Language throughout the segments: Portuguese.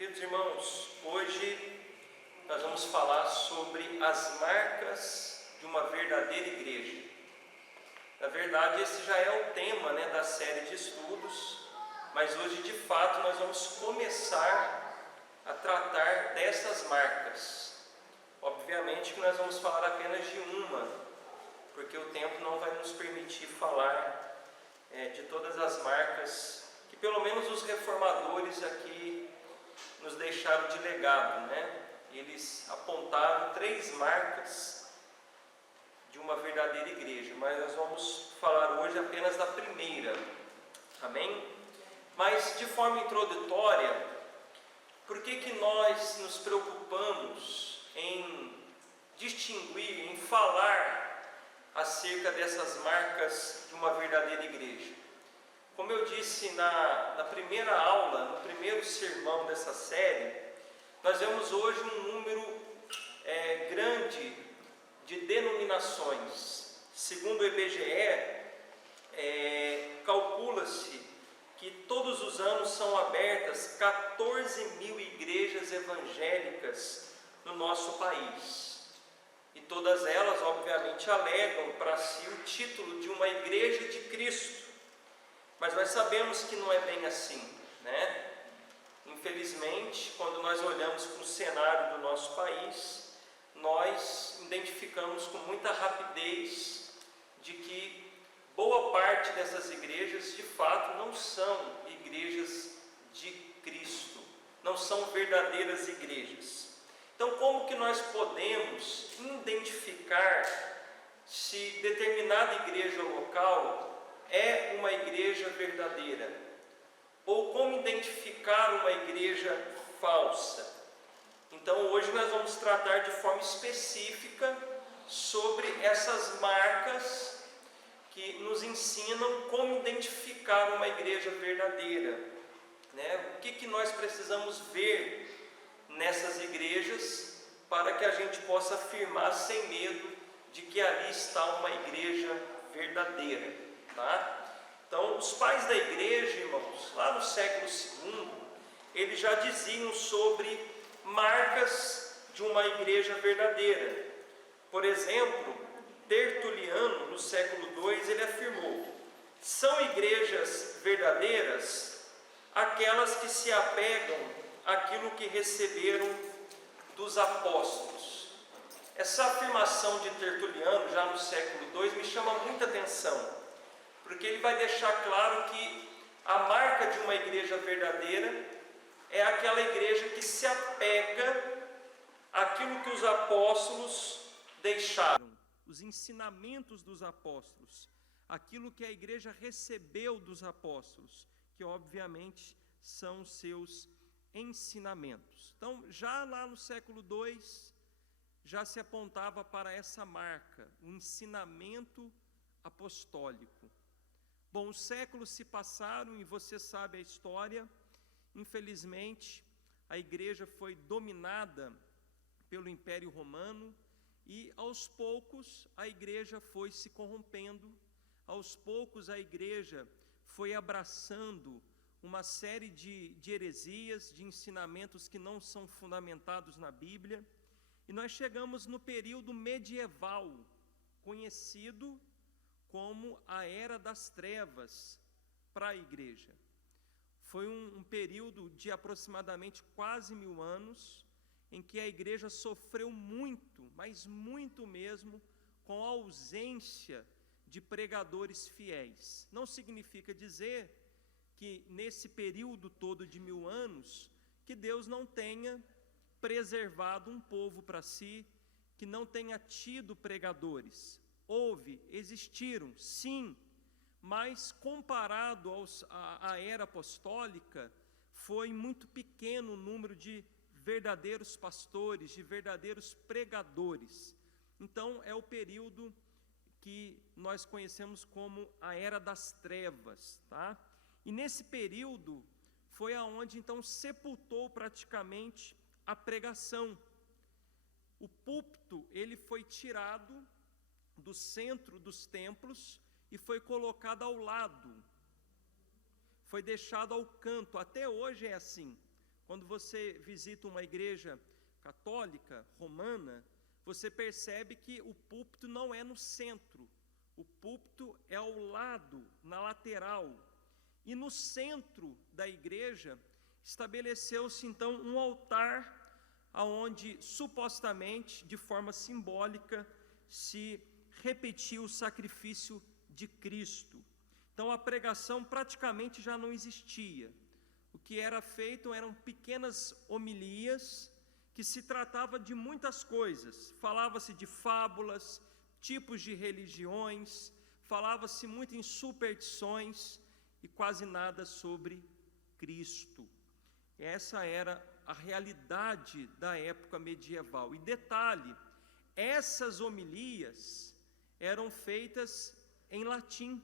Queridos irmãos, hoje nós vamos falar sobre as marcas de uma verdadeira igreja. Na verdade, esse já é o tema, da série de estudos, mas hoje de fato nós vamos começar a tratar dessas marcas. Obviamente que nós vamos falar apenas de uma, porque o tempo não vai nos permitir falar de todas as marcas que pelo menos os reformadores aqui nos deixaram de legado, Eles apontaram 3 marcas de uma verdadeira igreja, mas nós vamos falar hoje apenas da primeira, amém? Mas de forma introdutória, por que nós nos preocupamos em distinguir, em falar acerca dessas marcas de uma verdadeira igreja? Como eu disse na primeira aula, no primeiro sermão dessa série, nós vemos hoje um número grande de denominações. Segundo o IBGE, calcula-se que todos os anos são abertas 14 mil igrejas evangélicas no nosso país. E todas elas, obviamente, alegam para si o título de uma igreja de Cristo. Mas nós sabemos que não é bem assim, Infelizmente, quando nós olhamos para o cenário do nosso país, nós identificamos com muita rapidez de que boa parte dessas igrejas, de fato, não são igrejas de Cristo, não são verdadeiras igrejas. Então, como que nós podemos identificar se determinada igreja local é uma igreja verdadeira? Ou como identificar uma igreja falsa? Então hoje nós vamos tratar de forma específica sobre essas marcas que nos ensinam como identificar uma igreja verdadeira, O que nós precisamos ver nessas igrejas para que a gente possa afirmar sem medo de que ali está uma igreja verdadeira, Então, os pais da igreja, irmãos, lá no século II, eles já diziam sobre marcas de uma igreja verdadeira. Por exemplo, Tertuliano, no século II, ele afirmou: são igrejas verdadeiras aquelas que se apegam àquilo que receberam dos apóstolos. Essa afirmação de Tertuliano, já no século II, me chama muita atenção, porque ele vai deixar claro que a marca de uma igreja verdadeira é aquela igreja que se apega àquilo que os apóstolos deixaram, os ensinamentos dos apóstolos, aquilo que a igreja recebeu dos apóstolos, que obviamente são os seus ensinamentos. Então, já lá no século II, já se apontava para essa marca, o ensinamento apostólico. Bom, os séculos se passaram e você sabe a história. Infelizmente, a igreja foi dominada pelo Império Romano e, aos poucos, a igreja foi se corrompendo. Aos poucos, a igreja foi abraçando uma série de heresias, de ensinamentos que não são fundamentados na Bíblia. E nós chegamos no período medieval, conhecido como a Era das Trevas para a igreja. Foi um período de aproximadamente quase 1000 anos, em que a igreja sofreu muito, mas muito mesmo, com a ausência de pregadores fiéis. Não significa dizer que nesse período todo de 1000 anos, que Deus não tenha preservado um povo para si, que não tenha tido pregadores. Existiram, sim, mas comparado à era apostólica, foi muito pequeno o número de verdadeiros pastores, de verdadeiros pregadores. Então, é o período que nós conhecemos como a Era das Trevas, E nesse período, foi aonde então sepultou praticamente a pregação. O púlpito, ele foi tirado do centro dos templos e foi colocado ao lado, foi deixado ao canto. Até hoje é assim. Quando você visita uma igreja católica, romana, você percebe que o púlpito não é no centro, o púlpito é ao lado, na lateral. E no centro da igreja estabeleceu-se então um altar aonde supostamente, de forma simbólica, se repetia o sacrifício de Cristo. Então a pregação praticamente já não existia. O que era feito eram pequenas homilias que se tratava de muitas coisas. Falava-se de fábulas, tipos de religiões, falava-se muito em superstições e quase nada sobre Cristo. Essa era a realidade da época medieval. E detalhe, essas homilias eram feitas em latim.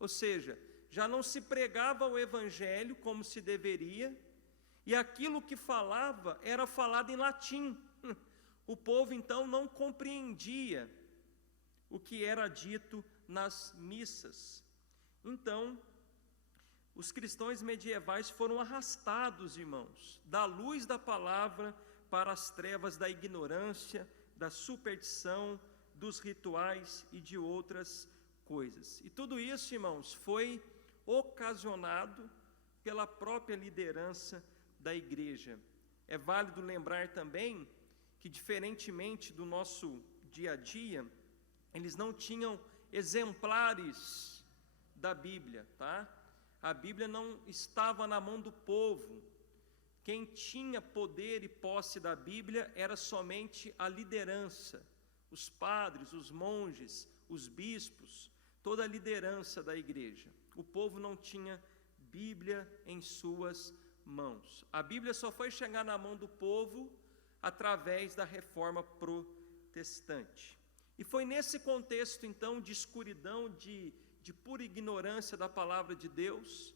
Ou seja, já não se pregava o evangelho como se deveria, e aquilo que falava era falado em latim. O povo então não compreendia o que era dito nas missas. Então, os cristãos medievais foram arrastados, irmãos, da luz da palavra para as trevas da ignorância, da superstição, dos rituais e de outras coisas. E tudo isso, irmãos, foi ocasionado pela própria liderança da igreja. É válido lembrar também que, diferentemente do nosso dia a dia, eles não tinham exemplares da Bíblia, tá? A Bíblia não estava na mão do povo. Quem tinha poder e posse da Bíblia era somente a liderança, os padres, os monges, os bispos, toda a liderança da igreja. O povo não tinha Bíblia em suas mãos. A Bíblia só foi chegar na mão do povo através da reforma protestante. E foi nesse contexto, então, de escuridão, de pura ignorância da palavra de Deus,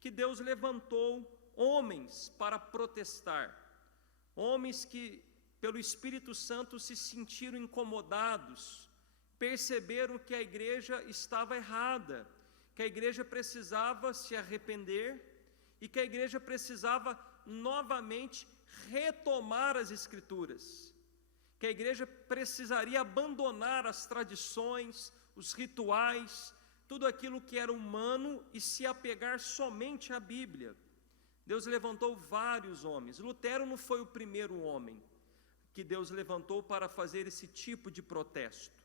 que Deus levantou homens para protestar. Homens que, pelo Espírito Santo, se sentiram incomodados, perceberam que a igreja estava errada, que a igreja precisava se arrepender e que a igreja precisava novamente retomar as Escrituras, que a igreja precisaria abandonar as tradições, os rituais, tudo aquilo que era humano e se apegar somente à Bíblia. Deus levantou vários homens. Lutero não foi o primeiro homem que Deus levantou para fazer esse tipo de protesto,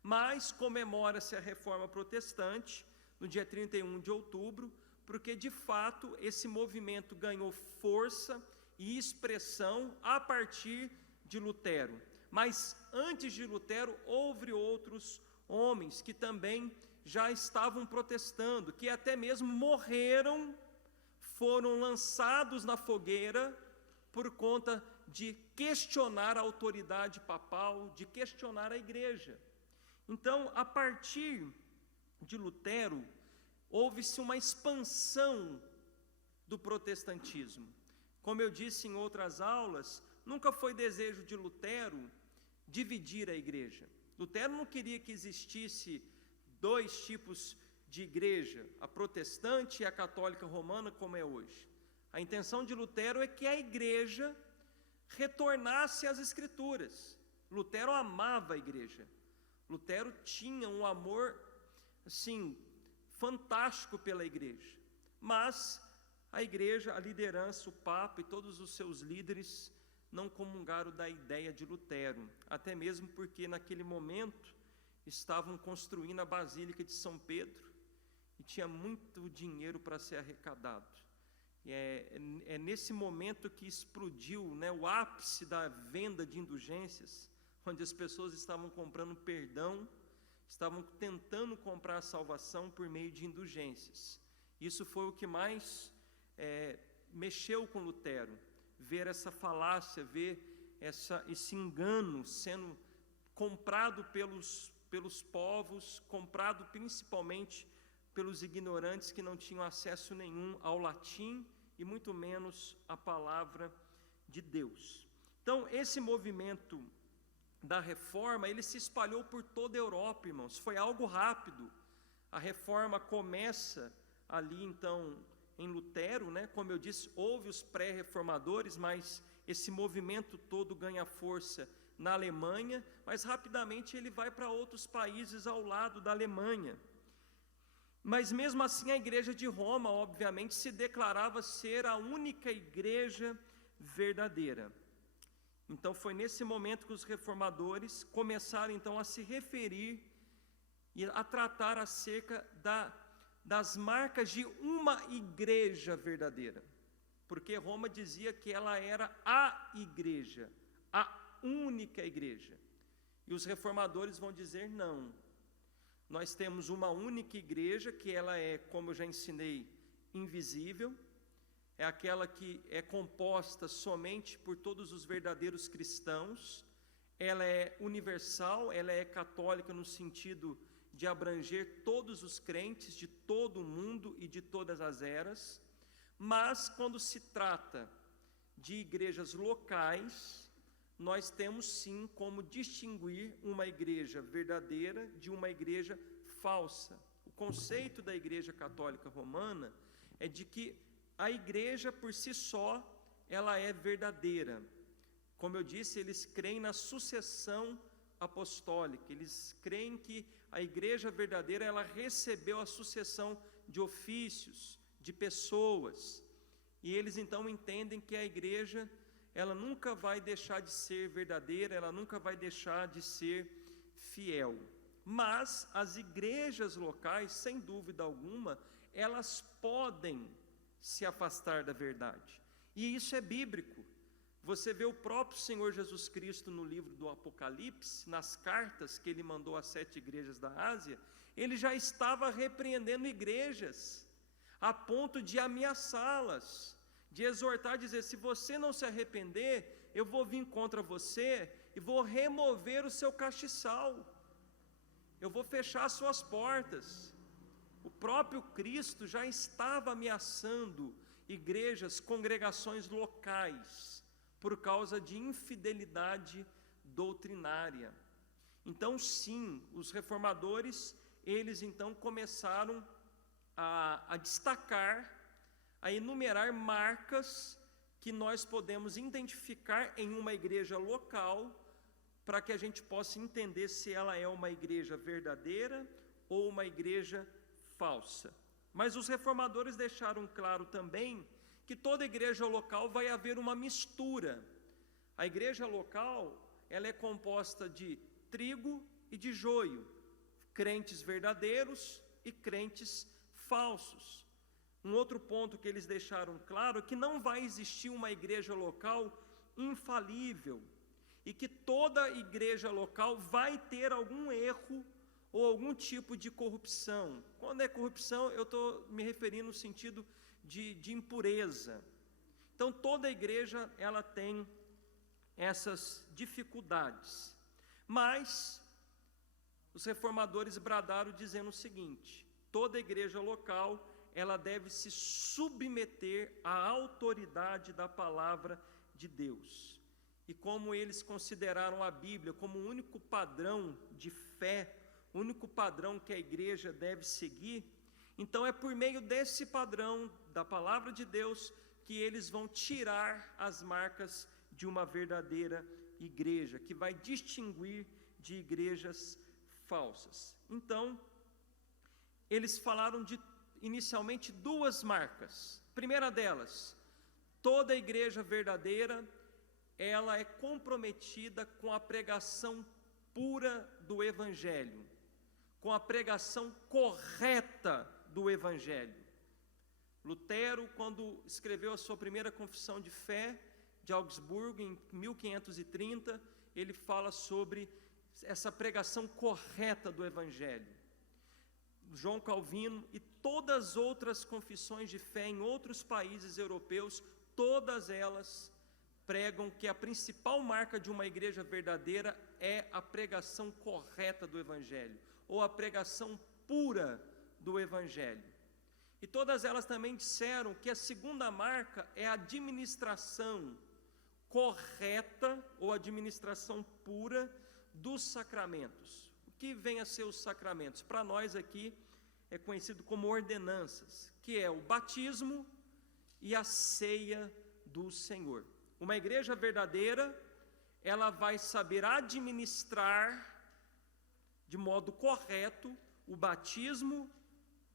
mas comemora-se a reforma protestante no dia 31 de outubro, porque de fato esse movimento ganhou força e expressão a partir de Lutero. Mas antes de Lutero houve outros homens que também já estavam protestando, que até mesmo morreram, foram lançados na fogueira por conta de questionar a autoridade papal, de questionar a igreja. Então, a partir de Lutero, houve-se uma expansão do protestantismo. Como eu disse em outras aulas, nunca foi desejo de Lutero dividir a igreja. Lutero não queria que existisse dois tipos de igreja, a protestante e a católica romana, como é hoje. A intenção de Lutero é que a igreja retornasse às Escrituras. Lutero amava a igreja. Lutero tinha um amor, assim, fantástico pela igreja. Mas a igreja, a liderança, o Papa e todos os seus líderes não comungaram da ideia de Lutero, até mesmo porque naquele momento estavam construindo a Basílica de São Pedro e tinha muito dinheiro para ser arrecadado. É nesse momento que explodiu, né, o ápice da venda de indulgências, onde as pessoas estavam comprando perdão, estavam tentando comprar a salvação por meio de indulgências. Isso foi o que mais mexeu com Lutero, ver essa falácia, ver esse engano sendo comprado pelos povos, comprado principalmente pelos ignorantes que não tinham acesso nenhum ao latim e muito menos à palavra de Deus. Então, esse movimento da reforma, ele se espalhou por toda a Europa, irmãos. Foi algo rápido. A reforma começa ali, então, em Lutero, né? Como eu disse, houve os pré-reformadores, mas esse movimento todo ganha força na Alemanha, mas rapidamente ele vai para outros países ao lado da Alemanha. Mas mesmo assim a igreja de Roma, obviamente, se declarava ser a única igreja verdadeira. Então foi nesse momento que os reformadores começaram então a se referir e a tratar acerca das marcas de uma igreja verdadeira. Porque Roma dizia que ela era a igreja, a única igreja. E os reformadores vão dizer não. Nós temos uma única igreja que ela é, como eu já ensinei, invisível. É aquela que é composta somente por todos os verdadeiros cristãos. Ela é universal, ela é católica no sentido de abranger todos os crentes de todo o mundo e de todas as eras. Mas quando se trata de igrejas locais, nós temos sim como distinguir uma igreja verdadeira de uma igreja falsa. O conceito da Igreja Católica Romana é de que a igreja por si só, ela é verdadeira. Como eu disse, eles creem na sucessão apostólica, eles creem que a igreja verdadeira, ela recebeu a sucessão de ofícios, de pessoas, e eles então entendem que a igreja, ela nunca vai deixar de ser verdadeira, ela nunca vai deixar de ser fiel. Mas as igrejas locais, sem dúvida alguma, elas podem se afastar da verdade, e isso é bíblico. Você vê o próprio Senhor Jesus Cristo no livro do Apocalipse, nas cartas que ele mandou às 7 igrejas da Ásia, ele já estava repreendendo igrejas, a ponto de ameaçá-las, de exortar, dizer, se você não se arrepender, eu vou vir contra você e vou remover o seu castiçal, eu vou fechar as suas portas. O próprio Cristo já estava ameaçando igrejas, congregações locais, por causa de infidelidade doutrinária. Então sim, os reformadores, eles então começaram a destacar, a enumerar marcas que nós podemos identificar em uma igreja local, para que a gente possa entender se ela é uma igreja verdadeira ou uma igreja falsa. Mas os reformadores deixaram claro também que toda igreja local vai haver uma mistura. A igreja local, ela é composta de trigo e de joio, crentes verdadeiros e crentes falsos. Um outro ponto que eles deixaram claro é que não vai existir uma igreja local infalível e que toda igreja local vai ter algum erro ou algum tipo de corrupção. Quando é corrupção, eu estou me referindo no sentido de impureza. Então toda igreja ela tem essas dificuldades, mas os reformadores bradaram dizendo o seguinte: toda igreja local ela deve se submeter à autoridade da palavra de Deus. E como eles consideraram a Bíblia como o único padrão de fé, o único padrão que a igreja deve seguir, então é por meio desse padrão da palavra de Deus que eles vão tirar as marcas de uma verdadeira igreja, que vai distinguir de igrejas falsas. Então, eles falaram de inicialmente 2 marcas. Primeira delas, toda igreja verdadeira, ela é comprometida com a pregação pura do Evangelho, com a pregação correta do Evangelho. Lutero, quando escreveu a sua primeira confissão de fé de Augsburgo, em 1530, ele fala sobre essa pregação correta do Evangelho. João Calvino e todas as outras confissões de fé em outros países europeus, todas elas pregam que a principal marca de uma igreja verdadeira é a pregação correta do Evangelho, ou a pregação pura do Evangelho. E todas elas também disseram que a segunda marca é a administração correta, ou administração pura dos sacramentos. O que vem a ser os sacramentos? Para nós aqui é conhecido como ordenanças, que é o batismo e a ceia do Senhor. Uma igreja verdadeira, ela vai saber administrar de modo correto o batismo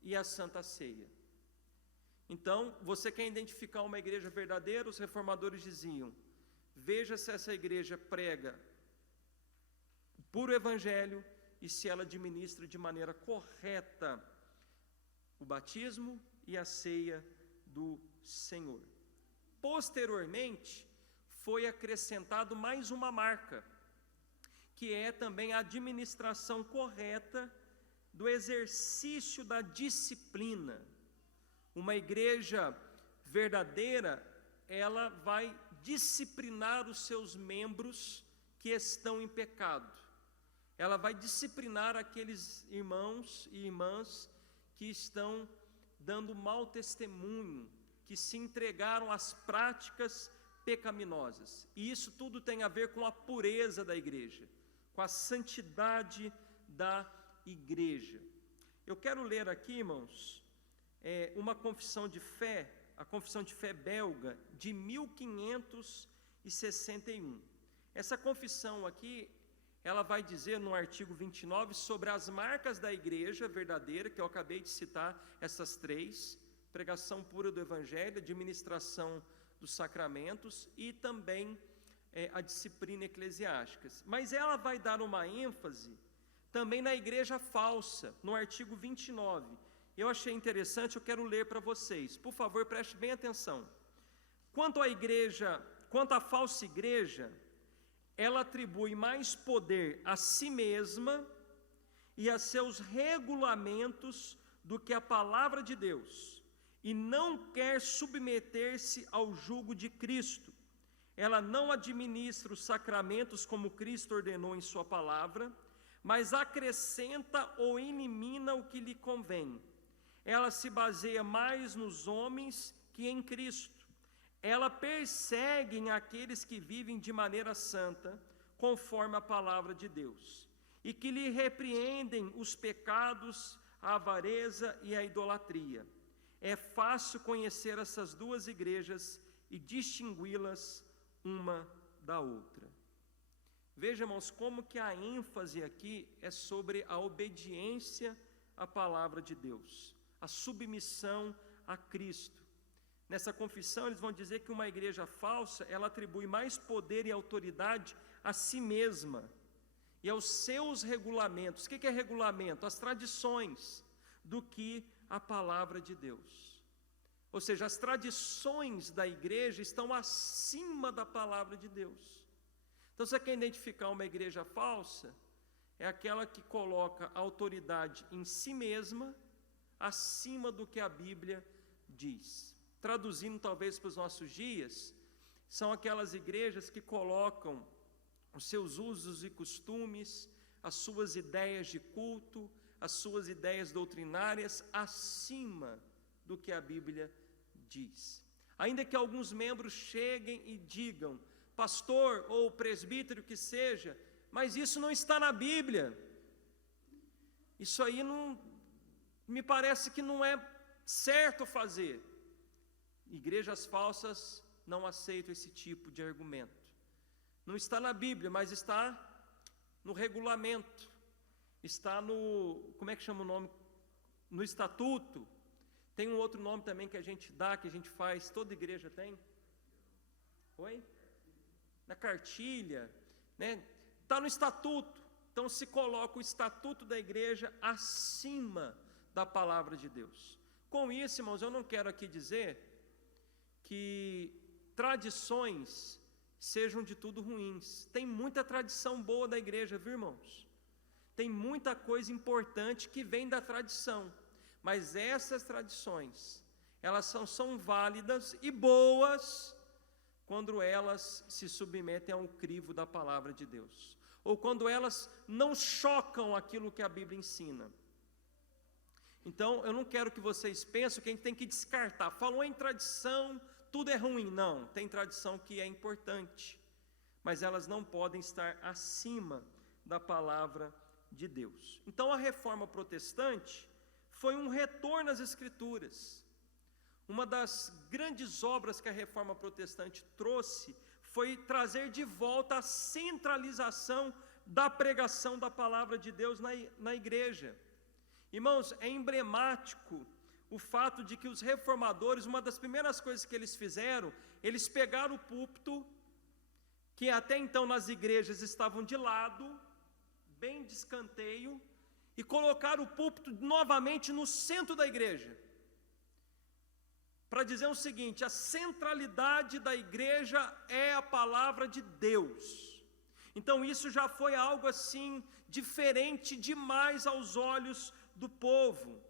e a Santa Ceia. Então, você quer identificar uma igreja verdadeira? Os reformadores diziam: veja se essa igreja prega o puro evangelho e se ela administra de maneira correta o batismo e a ceia do Senhor. Posteriormente, foi acrescentado mais uma marca, que é também a administração correta do exercício da disciplina. Uma igreja verdadeira, ela vai disciplinar os seus membros que estão em pecado. Ela vai disciplinar aqueles irmãos e irmãs que estão dando mau testemunho, que se entregaram às práticas pecaminosas. E isso tudo tem a ver com a pureza da igreja, com a santidade da igreja. Eu quero ler aqui, irmãos, uma confissão de fé, a confissão de fé belga, de 1561. Essa confissão aqui, ela vai dizer no artigo 29 sobre as marcas da igreja verdadeira, que eu acabei de citar, essas três: pregação pura do evangelho, administração dos sacramentos e também a disciplina eclesiástica. Mas ela vai dar uma ênfase também na igreja falsa, no artigo 29. Eu achei interessante, eu quero ler para vocês. Por favor, preste bem atenção. Quanto à falsa igreja, ela atribui mais poder a si mesma e a seus regulamentos do que a palavra de Deus, e não quer submeter-se ao jugo de Cristo. Ela não administra os sacramentos como Cristo ordenou em sua palavra, mas acrescenta ou elimina o que lhe convém. Ela se baseia mais nos homens que em Cristo. Ela persegue aqueles que vivem de maneira santa, conforme a palavra de Deus, e que lhe repreendem os pecados, a avareza e a idolatria. É fácil conhecer essas duas igrejas e distingui-las uma da outra. Veja, irmãos, como que a ênfase aqui é sobre a obediência à palavra de Deus, a submissão a Cristo. Nessa confissão eles vão dizer que uma igreja falsa, ela atribui mais poder e autoridade a si mesma e aos seus regulamentos. O que é regulamento? As tradições, do que a palavra de Deus. Ou seja, as tradições da igreja estão acima da palavra de Deus. Então, você quer identificar uma igreja falsa? É aquela que coloca a autoridade em si mesma, acima do que a Bíblia diz. Traduzindo talvez para os nossos dias, são aquelas igrejas que colocam os seus usos e costumes, as suas ideias de culto, as suas ideias doutrinárias acima do que a Bíblia diz. Ainda que alguns membros cheguem e digam: pastor ou presbítero que seja, mas isso não está na Bíblia. Isso aí não me parece que não é certo fazer. Igrejas falsas não aceitam esse tipo de argumento. Não está na Bíblia, mas está no regulamento, está no, como é que chama o nome? No estatuto. Tem um outro nome também que a gente dá, que a gente faz, toda igreja tem. Oi? Na cartilha, né? Está no estatuto. Então se coloca o estatuto da igreja acima da palavra de Deus. Com isso, irmãos, eu não quero aqui dizer que tradições sejam de tudo ruins. Tem muita tradição boa da igreja, viu, irmãos? Tem muita coisa importante que vem da tradição, mas essas tradições, elas são válidas e boas quando elas se submetem ao crivo da palavra de Deus, ou quando elas não chocam aquilo que a Bíblia ensina. Então, eu não quero que vocês pensem que a gente tem que descartar. Falou em tradição, tudo é ruim. Não, tem tradição que é importante, mas elas não podem estar acima da palavra de Deus. Então, a reforma protestante foi um retorno às Escrituras, Uma das grandes obras que a Reforma Protestante trouxe foi trazer de volta a centralização da pregação da palavra de Deus na igreja. Irmãos, é emblemático o fato de que os reformadores, uma das primeiras coisas que eles fizeram, eles pegaram o púlpito, que até então nas igrejas estavam de lado, bem de escanteio, e colocaram o púlpito novamente no centro da igreja, para dizer o seguinte: a centralidade da igreja é a palavra de Deus. Então isso já foi algo assim, diferente demais aos olhos do povo,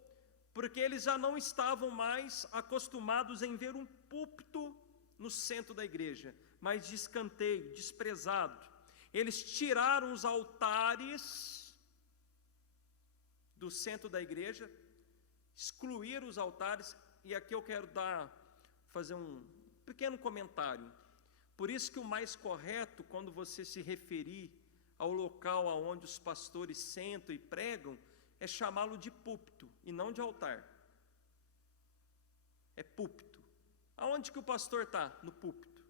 porque eles já não estavam mais acostumados em ver um púlpito no centro da igreja, mas de escanteio, desprezado. Eles tiraram os altares do centro da igreja, excluíram os altares, e aqui eu quero fazer um pequeno comentário. Por isso que o mais correto, quando você se referir ao local onde os pastores sentam e pregam, é chamá-lo de púlpito e não de altar. É púlpito. Aonde que o pastor está? No púlpito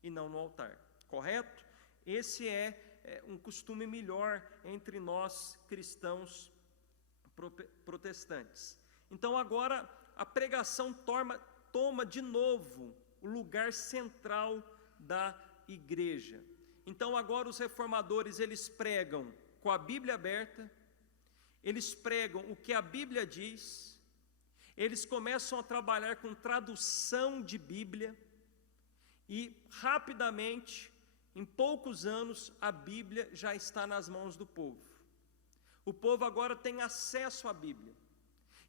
e não no altar, correto? Esse é um costume melhor entre nós cristãos protestantes. Então agora a pregação toma de novo o lugar central da igreja. Então agora os reformadores, eles pregam com a Bíblia aberta, eles pregam o que a Bíblia diz, eles começam a trabalhar com tradução de Bíblia, e rapidamente, em poucos anos, a Bíblia já está nas mãos do povo. O povo agora tem acesso à Bíblia,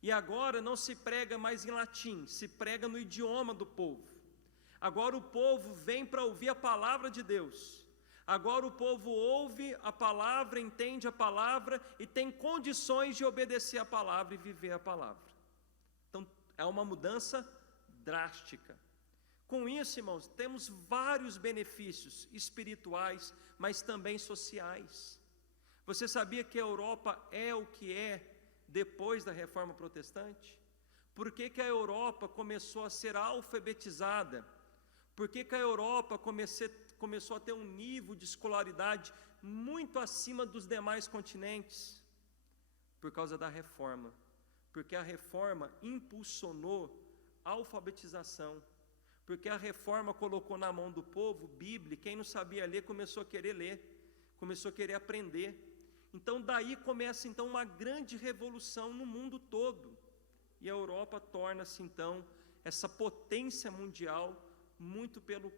e agora não se prega mais em latim, se prega no idioma do povo. Agora o povo vem para ouvir a palavra de Deus. Agora o povo ouve a palavra, entende a palavra e tem condições de obedecer a palavra e viver a palavra. Então é uma mudança drástica. Com isso, irmãos, temos vários benefícios espirituais, mas também sociais. Você sabia que a Europa é o que é depois da Reforma Protestante? Por que que a Europa começou a ser alfabetizada? Por que que a Europa começou a ter um nível de escolaridade muito acima dos demais continentes? Por causa da Reforma. Porque a Reforma impulsionou a alfabetização. Porque a Reforma colocou na mão do povo Bíblia, quem não sabia ler começou a querer ler, começou a querer aprender. Então daí começa então uma grande revolução no mundo todo, e a Europa torna-se então essa potência mundial, muito pelo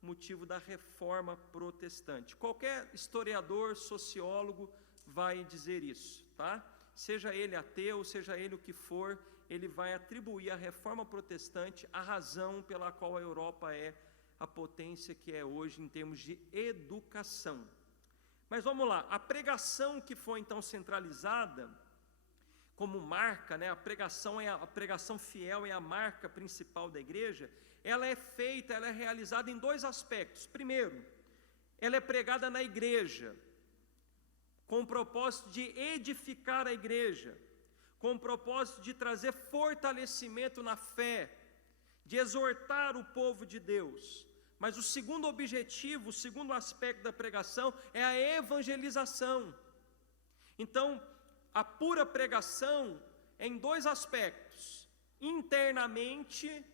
motivo da Reforma Protestante. Qualquer historiador, sociólogo vai dizer isso, tá? Seja ele ateu, seja ele o que for, ele vai atribuir à Reforma Protestante a razão pela qual a Europa é a potência que é hoje em termos de educação. Mas vamos lá, a pregação que foi então centralizada como marca, né, a pregação fiel é a marca principal da igreja, ela é realizada em dois aspectos. Primeiro, ela é pregada na igreja, com o propósito de edificar a igreja, com o propósito de trazer fortalecimento na fé, de exortar o povo de Deus. Mas o segundo objetivo, o segundo aspecto da pregação é a evangelização. Então, a pura pregação é em dois aspectos: internamente,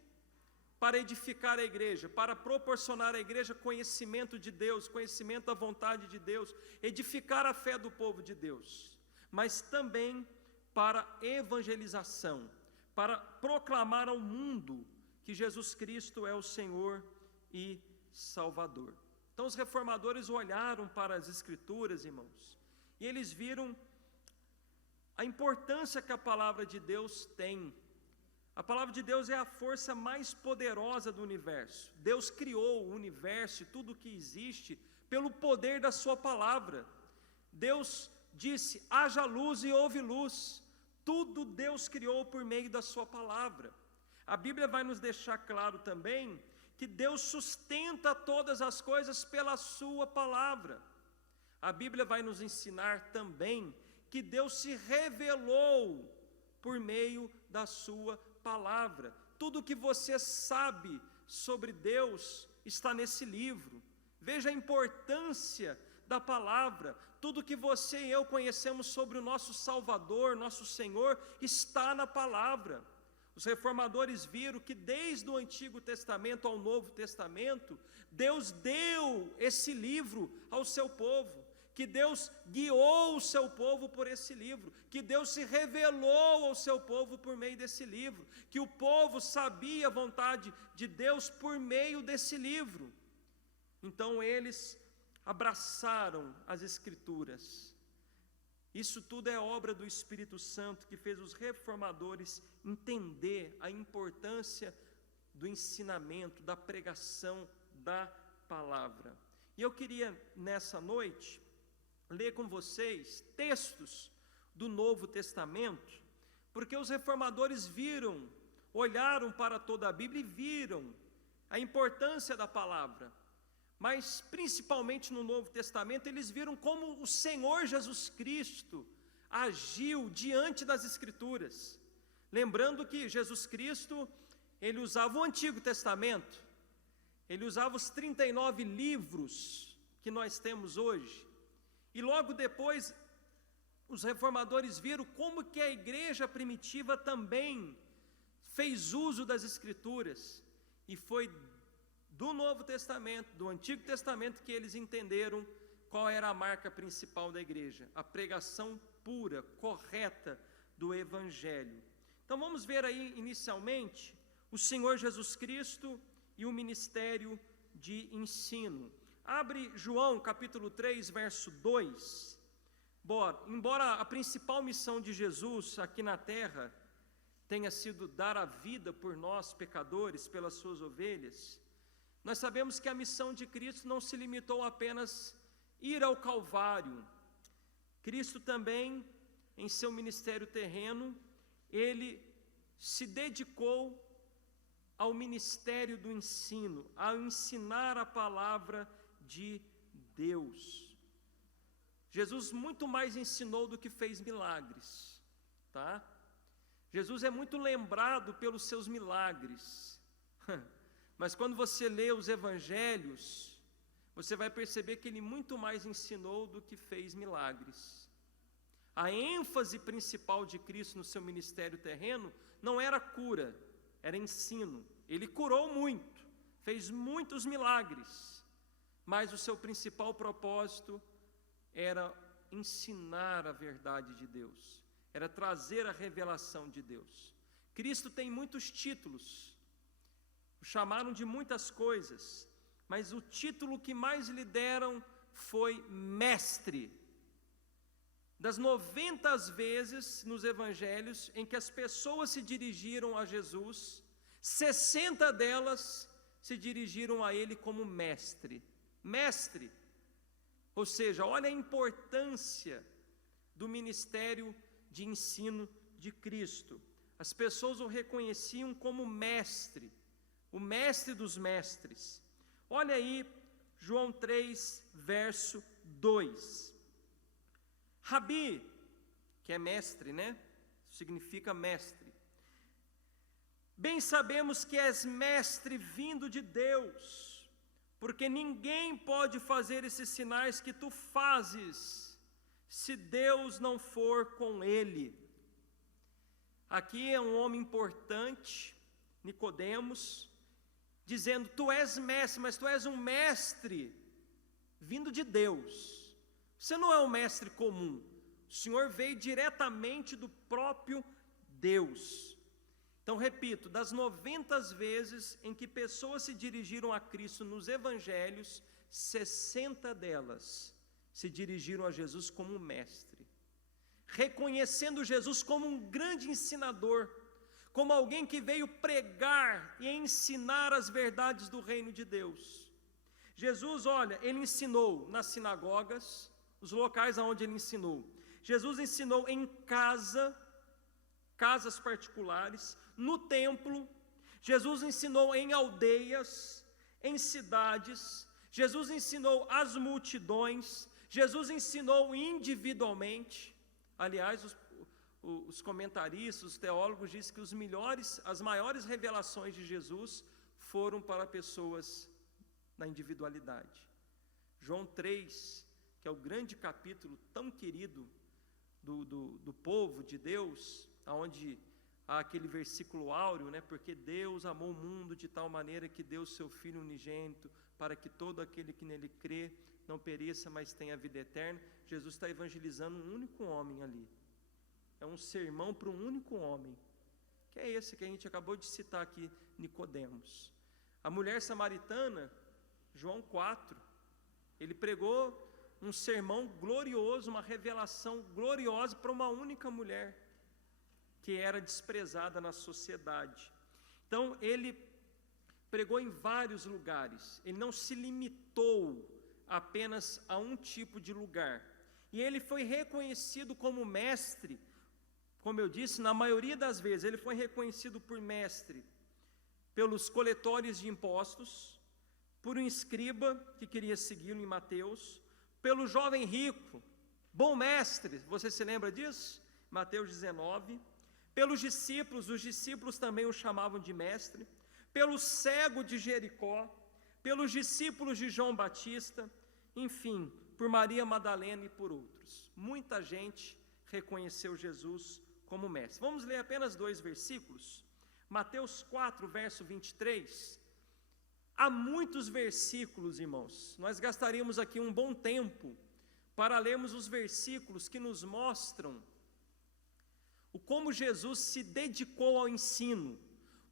para edificar a igreja, para proporcionar à igreja conhecimento de Deus, conhecimento da vontade de Deus, edificar a fé do povo de Deus, mas também para evangelização, para proclamar ao mundo que Jesus Cristo é o Senhor e Salvador. Então os reformadores olharam para as Escrituras, irmãos, e eles viram a importância que a palavra de Deus tem. A palavra de Deus é a força mais poderosa do universo. Deus criou o universo e tudo o que existe pelo poder da sua palavra. Deus disse: haja luz e houve luz. Tudo Deus criou por meio da sua palavra. A Bíblia vai nos deixar claro também que Deus sustenta todas as coisas pela sua palavra. A Bíblia vai nos ensinar também que Deus se revelou por meio da sua palavra, tudo que você sabe sobre Deus está nesse livro. Veja a importância da palavra. Tudo que você e eu conhecemos sobre o nosso Salvador, nosso Senhor, está na palavra. Os reformadores viram que desde o Antigo Testamento ao Novo Testamento, Deus deu esse livro ao seu povo, que Deus guiou o seu povo por esse livro, que Deus se revelou ao seu povo por meio desse livro, que o povo sabia a vontade de Deus por meio desse livro. Então eles abraçaram as Escrituras. Isso tudo é obra do Espírito Santo, que fez os reformadores entender a importância do ensinamento, da pregação da palavra. E eu queria, nessa noite, ler com vocês textos do Novo Testamento, porque os reformadores olharam para toda a Bíblia e viram a importância da palavra. Mas, principalmente no Novo Testamento, eles viram como o Senhor Jesus Cristo agiu diante das Escrituras. Lembrando que Jesus Cristo, ele usava o Antigo Testamento, ele usava os 39 livros que nós temos hoje. E logo depois, os reformadores viram como que a igreja primitiva também fez uso das Escrituras. E foi do Novo Testamento, do Antigo Testamento, que eles entenderam qual era a marca principal da igreja, a pregação pura, correta do Evangelho. Então vamos ver aí inicialmente o Senhor Jesus Cristo e o ministério de ensino. Abre João capítulo 3, verso 2. Embora a principal missão de Jesus aqui na terra tenha sido dar a vida por nós pecadores, pelas suas ovelhas, nós sabemos que a missão de Cristo não se limitou a apenas ir ao Calvário. Cristo também, em seu ministério terreno, ele se dedicou ao ministério do ensino, a ensinar a palavra de Deus. Jesus muito mais ensinou do que fez milagres, tá? Jesus é muito lembrado pelos seus milagres. Mas quando você lê os evangelhos, você vai perceber que ele muito mais ensinou do que fez milagres. A ênfase principal de Cristo no seu ministério terreno não era cura, era ensino. Ele curou muito, fez muitos milagres, mas o seu principal propósito era ensinar a verdade de Deus, era trazer a revelação de Deus. Cristo tem muitos títulos, o chamaram de muitas coisas, mas o título que mais lhe deram foi mestre. Das 90 vezes nos evangelhos em que as pessoas se dirigiram a Jesus, 60 delas se dirigiram a ele como mestre. Mestre, ou seja, olha a importância do ministério de ensino de Cristo. As pessoas o reconheciam como mestre, o mestre dos mestres. Olha aí, João 3, verso 2. Rabi, que é mestre, né? Significa mestre. Bem sabemos que és mestre vindo de Deus, porque ninguém pode fazer esses sinais que tu fazes, se Deus não for com ele. Aqui é um homem importante, Nicodemos, dizendo, tu és mestre, mas tu és um mestre vindo de Deus. Você não é um mestre comum, o Senhor veio diretamente do próprio Deus. Então, repito, das 90 vezes em que pessoas se dirigiram a Cristo nos evangelhos, 60 delas se dirigiram a Jesus como mestre, reconhecendo Jesus como um grande ensinador, como alguém que veio pregar e ensinar as verdades do reino de Deus. Jesus, olha, ele ensinou nas sinagogas, os locais aonde ele ensinou. Jesus ensinou em casas particulares, no templo. Jesus ensinou em aldeias, em cidades. Jesus ensinou às multidões. Jesus ensinou individualmente. Aliás, os comentaristas, os teólogos dizem que as maiores revelações de Jesus foram para pessoas na individualidade. João 3, que é o grande capítulo tão querido do povo de Deus, onde há aquele versículo áureo, né? Porque Deus amou o mundo de tal maneira que deu o seu Filho unigênito, para que todo aquele que nele crê não pereça, mas tenha vida eterna. Jesus está evangelizando um único homem ali. É um sermão para um único homem, que é esse que a gente acabou de citar aqui, Nicodemos. A mulher samaritana, João 4, ele pregou um sermão glorioso, uma revelação gloriosa para uma única mulher, que era desprezada na sociedade. Então, ele pregou em vários lugares, ele não se limitou apenas a um tipo de lugar, e ele foi reconhecido como mestre. Como eu disse, na maioria das vezes, ele foi reconhecido por mestre pelos coletores de impostos, por um escriba que queria segui-lo em Mateus, pelo jovem rico, bom mestre, você se lembra disso? Mateus 19, pelos discípulos, os discípulos também o chamavam de mestre, pelo cego de Jericó, pelos discípulos de João Batista, enfim, por Maria Madalena e por outros. Muita gente reconheceu Jesus como mestre. Vamos ler apenas 2 versículos. Mateus 4, verso 23. Há muitos versículos, irmãos. Nós gastaríamos aqui um bom tempo para lermos os versículos que nos mostram o como Jesus se dedicou ao ensino,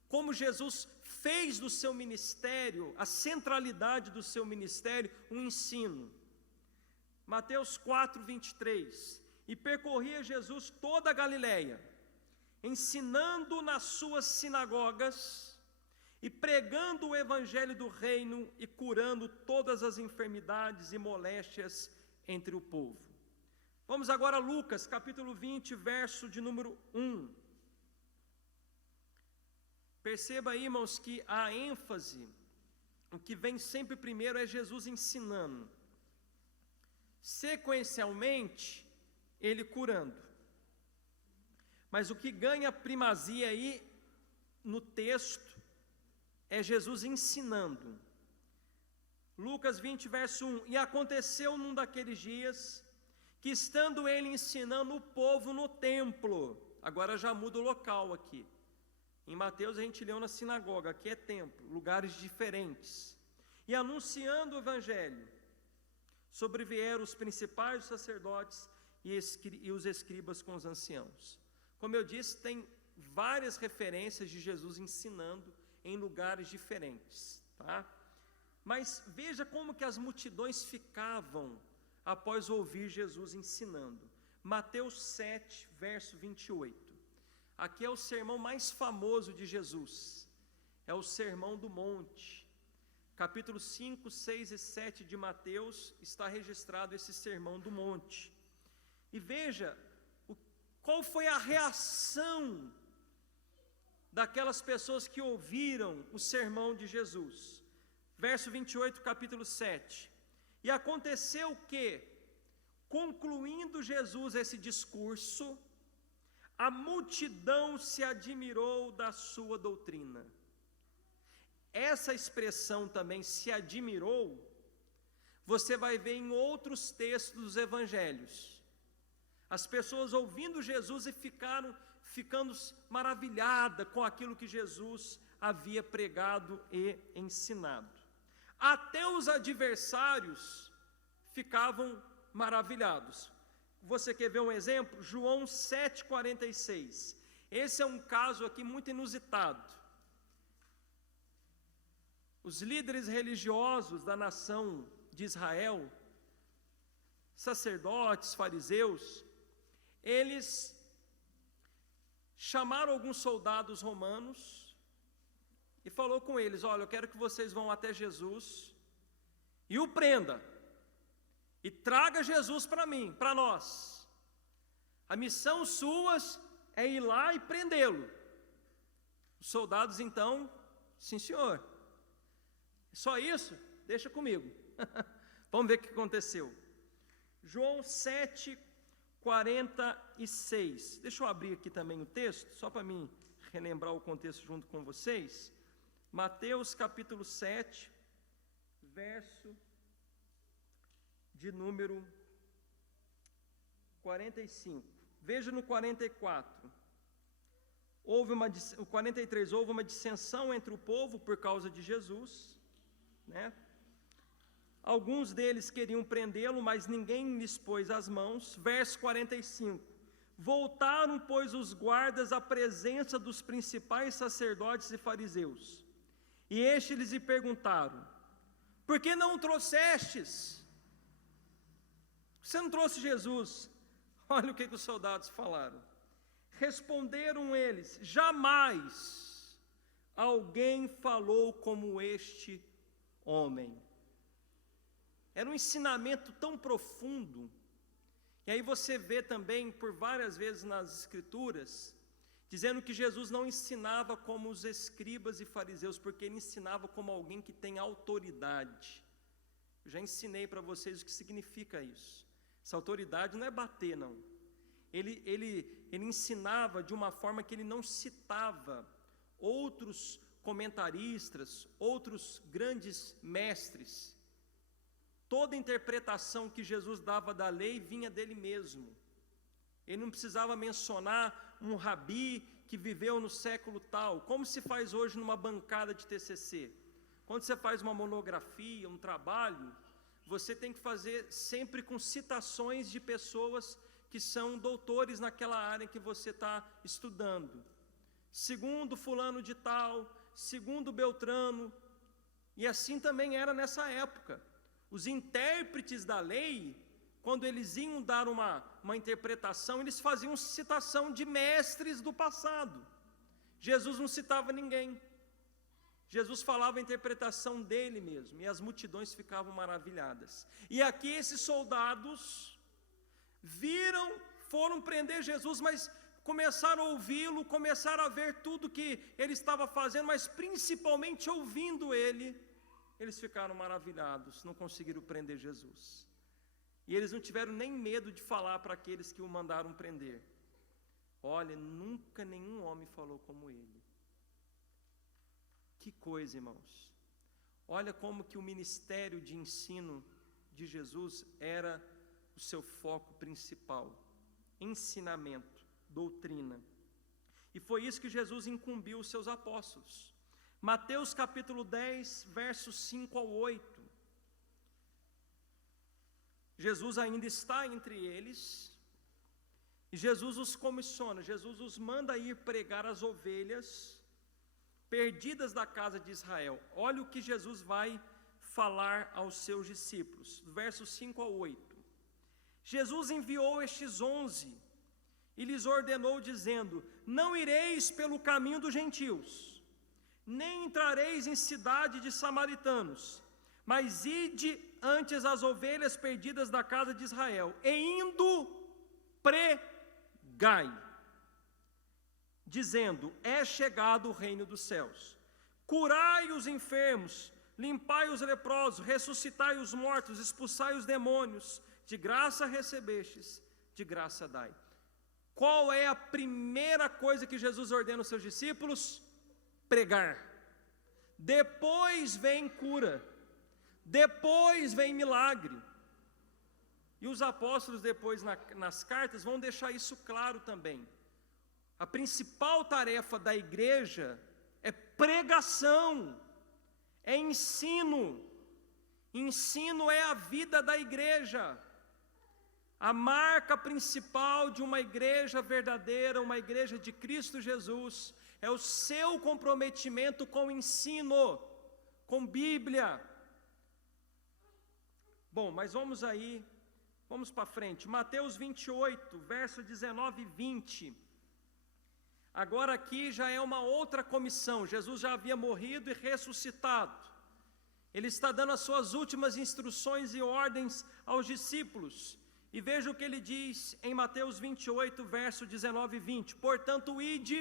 como Jesus fez do seu ministério, a centralidade do seu ministério, um ensino. Mateus 4, 23. E percorria Jesus toda a Galileia, ensinando nas suas sinagogas e pregando o evangelho do reino e curando todas as enfermidades e moléstias entre o povo. Vamos agora a Lucas, capítulo 20, verso de número 1. Perceba aí, irmãos, que a ênfase, o que vem sempre primeiro é Jesus ensinando. Sequencialmente, ele curando. Mas o que ganha primazia aí no texto é Jesus ensinando. Lucas 20, verso 1. E aconteceu num daqueles dias, que estando ele ensinando o povo no templo, agora já muda o local aqui. Em Mateus a gente leu na sinagoga, aqui é templo, lugares diferentes. E anunciando o evangelho, sobrevieram os principais sacerdotes e os escribas com os anciãos. Como eu disse, tem várias referências de Jesus ensinando em lugares diferentes, tá? Mas veja como que as multidões ficavam após ouvir Jesus ensinando. Mateus 7, verso 28. Aqui é o sermão mais famoso de Jesus, é o Sermão do Monte. Capítulo 5, 6 e 7 de Mateus está registrado esse Sermão do Monte. E veja, qual foi a reação daquelas pessoas que ouviram o sermão de Jesus. Verso 28, capítulo 7. E aconteceu que, concluindo Jesus esse discurso, a multidão se admirou da sua doutrina. Essa expressão também, se admirou, você vai ver em outros textos dos evangelhos. As pessoas ouvindo Jesus e ficando maravilhadas com aquilo que Jesus havia pregado e ensinado. Até os adversários ficavam maravilhados. Você quer ver um exemplo? João 7,46. Esse é um caso aqui muito inusitado. Os líderes religiosos da nação de Israel, sacerdotes, fariseus, eles chamaram alguns soldados romanos e falou com eles: olha, eu quero que vocês vão até Jesus e o prenda, e traga Jesus para mim, para nós. A missão suas é ir lá e prendê-lo. Os soldados então, sim senhor, só isso? Deixa comigo. Vamos ver o que aconteceu. João 7, 46. Deixa eu abrir aqui também o texto, só para mim relembrar o contexto junto com vocês. Mateus capítulo 7, verso de número 45. Veja no 44. O 43, houve uma dissensão entre o povo por causa de Jesus, né? Alguns deles queriam prendê-lo, mas ninguém lhes pôs as mãos. Verso 45. Voltaram, pois, os guardas à presença dos principais sacerdotes e fariseus. E estes lhes perguntaram: por que não o trouxestes? Você não trouxe Jesus? Olha o que os soldados falaram. Responderam eles: jamais alguém falou como este homem. Era um ensinamento tão profundo. E aí você vê também, por várias vezes nas Escrituras, dizendo que Jesus não ensinava como os escribas e fariseus, porque ele ensinava como alguém que tem autoridade. Eu já ensinei para vocês o que significa isso. Essa autoridade não é bater, não. Ele ensinava de uma forma que ele não citava outros comentaristas, outros grandes mestres. Toda interpretação que Jesus dava da lei vinha dele mesmo. Ele não precisava mencionar um rabi que viveu no século tal, como se faz hoje numa bancada de TCC. Quando você faz uma monografia, um trabalho, você tem que fazer sempre com citações de pessoas que são doutores naquela área que você está estudando. Segundo fulano de tal, segundo Beltrano, e assim também era nessa época. Os intérpretes da lei, quando eles iam dar uma interpretação, eles faziam citação de mestres do passado. Jesus não citava ninguém. Jesus falava a interpretação dele mesmo, e as multidões ficavam maravilhadas. E aqui esses soldados viram, foram prender Jesus, mas começaram a ouvi-lo, começaram a ver tudo que ele estava fazendo, mas principalmente ouvindo ele, eles ficaram maravilhados, não conseguiram prender Jesus. E eles não tiveram nem medo de falar para aqueles que o mandaram prender: olha, nunca nenhum homem falou como ele. Que coisa, irmãos. Olha como que o ministério de ensino de Jesus era o seu foco principal: ensinamento, doutrina. E foi isso que Jesus incumbiu os seus apóstolos. Mateus capítulo 10, versos 5 ao 8. Jesus ainda está entre eles, e Jesus os comissiona, Jesus os manda ir pregar as ovelhas perdidas da casa de Israel. Olha o que Jesus vai falar aos seus discípulos, versos 5 ao 8. Jesus enviou estes 11 e lhes ordenou, dizendo: não ireis pelo caminho dos gentios, nem entrareis em cidade de samaritanos, mas ide antes as ovelhas perdidas da casa de Israel, e indo pregai, dizendo: é chegado o reino dos céus. Curai os enfermos, limpai os leprosos, ressuscitai os mortos, expulsai os demônios. De graça recebestes, de graça dai. Qual é a primeira coisa que Jesus ordena aos seus discípulos? Pregar. Depois vem cura, depois vem milagre. E os apóstolos depois nas cartas vão deixar isso claro também. A principal tarefa da igreja é pregação, é ensino. Ensino é a vida da igreja. A marca principal de uma igreja verdadeira, uma igreja de Cristo Jesus, é o seu comprometimento com o ensino, com Bíblia. Bom, mas vamos para frente. Mateus 28, verso 19 e 20. Agora aqui já é uma outra comissão. Jesus já havia morrido e ressuscitado. Ele está dando as suas últimas instruções e ordens aos discípulos. E veja o que ele diz em Mateus 28, verso 19 e 20. Portanto, ide,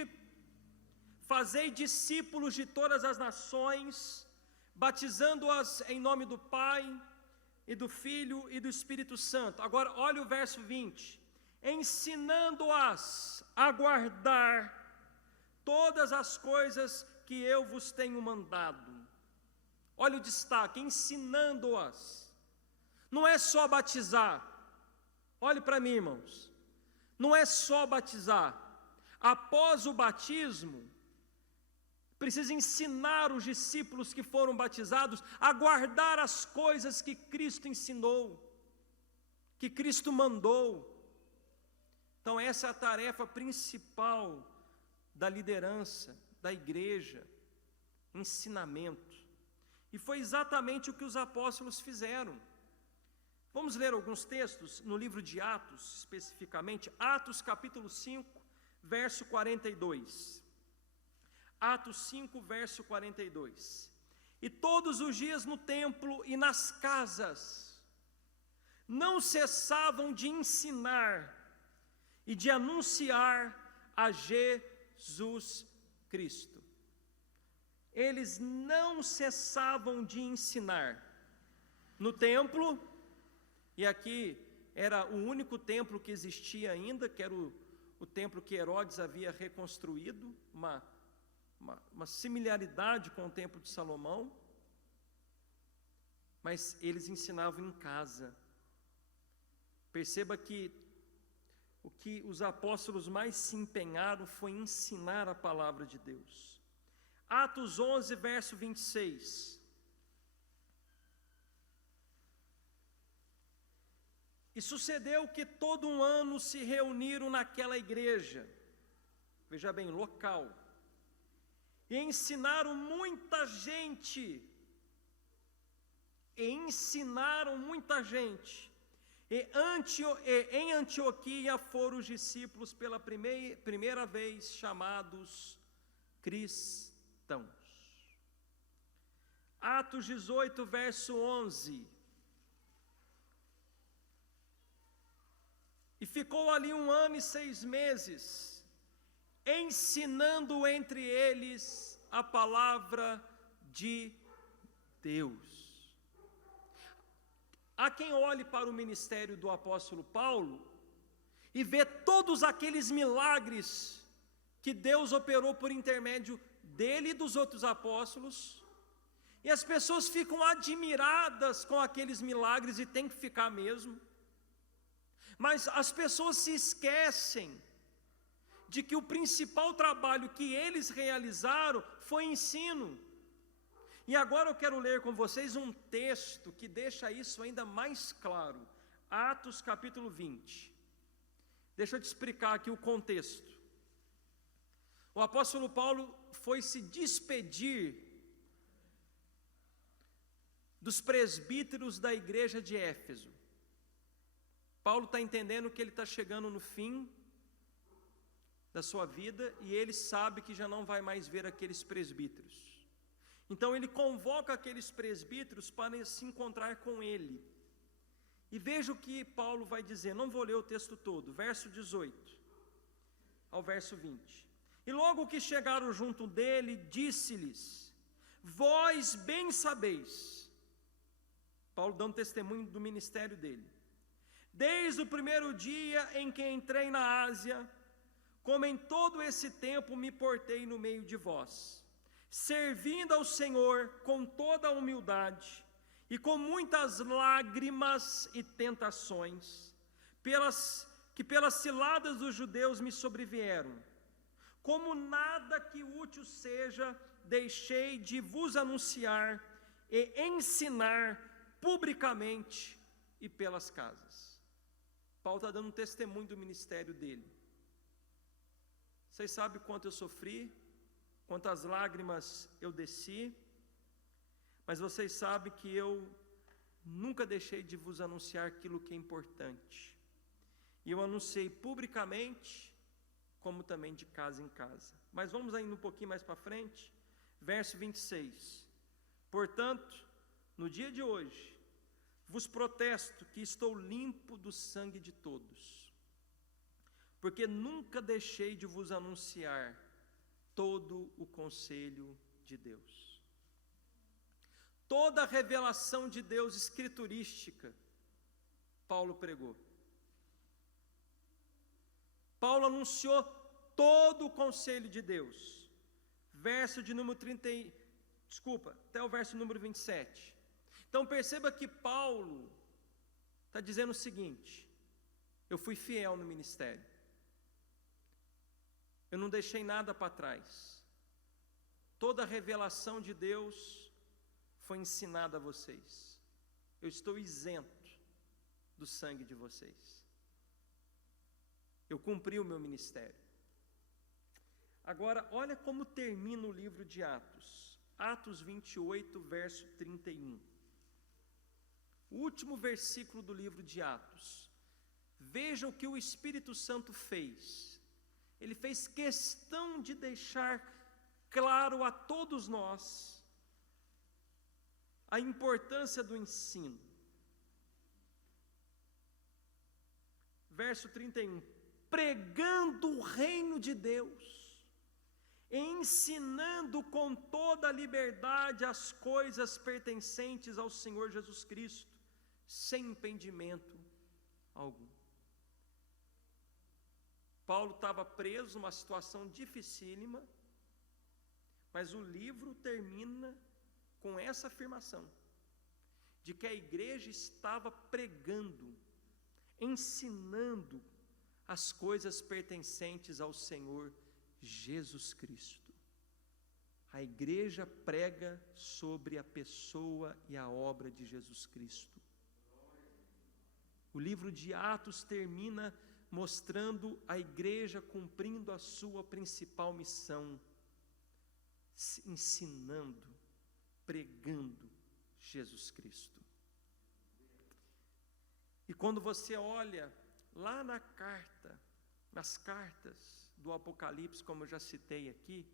fazei discípulos de todas as nações, batizando-as em nome do Pai, e do Filho e do Espírito Santo. Agora, olha o verso 20. ensinando-as a guardar todas as coisas que eu vos tenho mandado. Olha o destaque, ensinando-as. Não é só batizar. Olhe para mim, irmãos. Não é só batizar. Após o batismo, precisa ensinar os discípulos que foram batizados a guardar as coisas que Cristo ensinou, que Cristo mandou. Então essa é a tarefa principal da liderança, da igreja, ensinamento. E foi exatamente o que os apóstolos fizeram. Vamos ler alguns textos no livro de Atos, especificamente, Atos capítulo 5, verso 42. Atos 5, verso 42. E todos os dias no templo e nas casas, não cessavam de ensinar e de anunciar a Jesus Cristo. Eles não cessavam de ensinar no templo, e aqui era o único templo que existia ainda, que era o templo que Herodes havia reconstruído, uma similaridade com o templo de Salomão, mas eles ensinavam em casa. Perceba que o que os apóstolos mais se empenharam foi ensinar a palavra de Deus. Atos 11, verso 26. E sucedeu que todo um ano se reuniram naquela igreja, veja bem, local, e ensinaram muita gente, e em Antioquia foram os discípulos pela primeira vez chamados cristãos. Atos 18, verso 11. E ficou ali 1 ano e 6 meses, ensinando entre eles a palavra de Deus. Há quem olhe para o ministério do apóstolo Paulo e vê todos aqueles milagres que Deus operou por intermédio dele e dos outros apóstolos, e as pessoas ficam admiradas com aqueles milagres, e tem que ficar mesmo. Mas as pessoas se esquecem de que o principal trabalho que eles realizaram foi ensino. E agora eu quero ler com vocês um texto que deixa isso ainda mais claro. Atos capítulo 20. Deixa eu te explicar aqui o contexto. O apóstolo Paulo foi se despedir dos presbíteros da igreja de Éfeso. Paulo está entendendo que ele está chegando no fim da sua vida e ele sabe que já não vai mais ver aqueles presbíteros. Então ele convoca aqueles presbíteros para se encontrar com ele. E veja o que Paulo vai dizer, não vou ler o texto todo, verso 18 ao verso 20. E logo que chegaram junto dele, disse-lhes: vós bem sabeis, Paulo dando testemunho do ministério dele, desde o primeiro dia em que entrei na Ásia, como em todo esse tempo me portei no meio de vós, servindo ao Senhor com toda a humildade e com muitas lágrimas e tentações, pelas ciladas dos judeus me sobrevieram. Como nada que útil seja, deixei de vos anunciar e ensinar publicamente e pelas casas. Paulo está dando um testemunho do ministério dele. Vocês sabem quanto eu sofri, quantas lágrimas eu desci, mas vocês sabem que eu nunca deixei de vos anunciar aquilo que é importante. E eu anunciei publicamente, como também de casa em casa. Mas vamos ainda um pouquinho mais para frente, verso 26. Portanto, no dia de hoje, vos protesto que estou limpo do sangue de todos, porque nunca deixei de vos anunciar todo o conselho de Deus. Toda a revelação de Deus escriturística, Paulo pregou. Paulo anunciou todo o conselho de Deus. Verso de número até o verso número 27. Então perceba que Paulo está dizendo o seguinte: eu fui fiel no ministério. Eu não deixei nada para trás. Toda a revelação de Deus foi ensinada a vocês. Eu estou isento do sangue de vocês. Eu cumpri o meu ministério. Agora, olha como termina o livro de Atos. Atos 28, verso 31. O último versículo do livro de Atos. Veja o que o Espírito Santo fez. Ele fez questão de deixar claro a todos nós a importância do ensino. Verso 31. Pregando o reino de Deus, ensinando com toda a liberdade as coisas pertencentes ao Senhor Jesus Cristo, sem impedimento algum. Paulo estava preso numa situação dificílima, mas o livro termina com essa afirmação, de que a igreja estava pregando, ensinando as coisas pertencentes ao Senhor Jesus Cristo. A igreja prega sobre a pessoa e a obra de Jesus Cristo. O livro de Atos termina mostrando a igreja cumprindo a sua principal missão, ensinando, pregando Jesus Cristo. E quando você olha lá nas cartas do Apocalipse, como eu já citei aqui,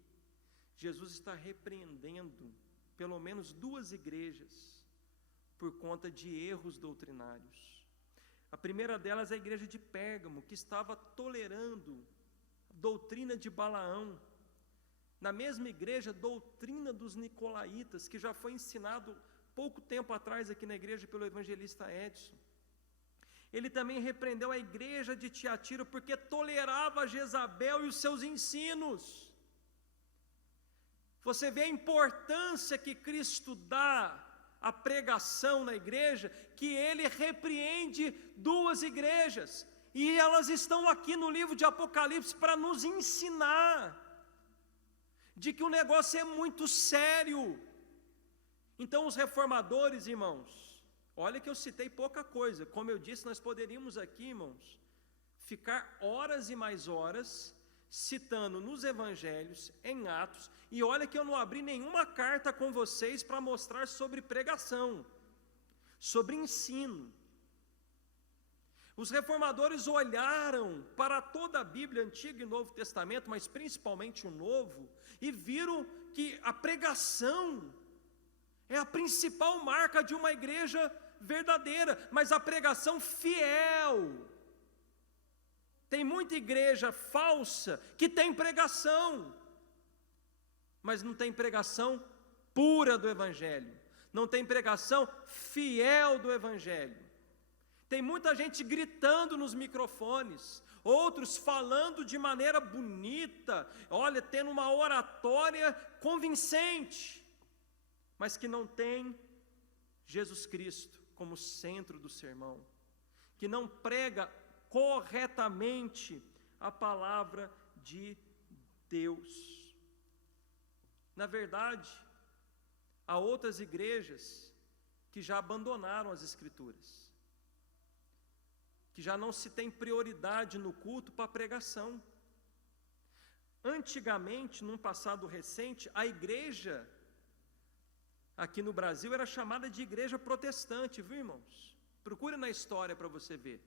Jesus está repreendendo pelo menos 2 igrejas por conta de erros doutrinários. A primeira delas é a igreja de Pérgamo, que estava tolerando a doutrina de Balaão. Na mesma igreja, a doutrina dos nicolaítas, que já foi ensinado pouco tempo atrás aqui na igreja pelo evangelista Edson. Ele também repreendeu a igreja de Tiatira porque tolerava Jezabel e os seus ensinos. Você vê a importância que Cristo dá à pregação na igreja, que ele repreende 2 igrejas, e elas estão aqui no livro de Apocalipse para nos ensinar de que o negócio é muito sério. Então os reformadores, irmãos, olha que eu citei pouca coisa, como eu disse, nós poderíamos aqui, irmãos, ficar horas e mais horas citando nos evangelhos, em Atos, e olha que eu não abri nenhuma carta com vocês para mostrar sobre pregação, sobre ensino. Os reformadores olharam para toda a Bíblia, Antigo e Novo Testamento, mas principalmente o Novo, e viram que a pregação é a principal marca de uma igreja verdadeira, mas a pregação fiel. Tem muita igreja falsa que tem pregação, mas não tem pregação pura do Evangelho, não tem pregação fiel do Evangelho. Tem muita gente gritando nos microfones, outros falando de maneira bonita, olha, tendo uma oratória convincente, mas que não tem Jesus Cristo como centro do sermão, que não prega corretamente a palavra de Deus. Na verdade, há outras igrejas que já abandonaram as Escrituras, que já não se tem prioridade no culto para a pregação. Antigamente, num passado recente, a igreja aqui no Brasil era chamada de igreja protestante, viu, irmãos? Procure na história para você ver.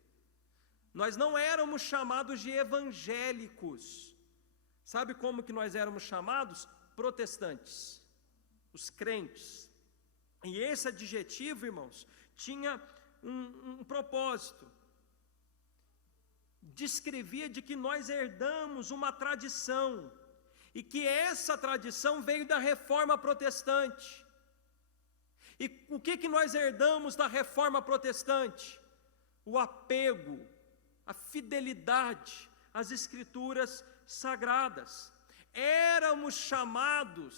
Nós não éramos chamados de evangélicos. Sabe como que nós éramos chamados? Protestantes, os crentes. E esse adjetivo, irmãos, tinha um propósito. Descrevia de que nós herdamos uma tradição, e que essa tradição veio da reforma protestante. E o que nós herdamos da reforma protestante? O apego, a fidelidade as Escrituras Sagradas. Éramos chamados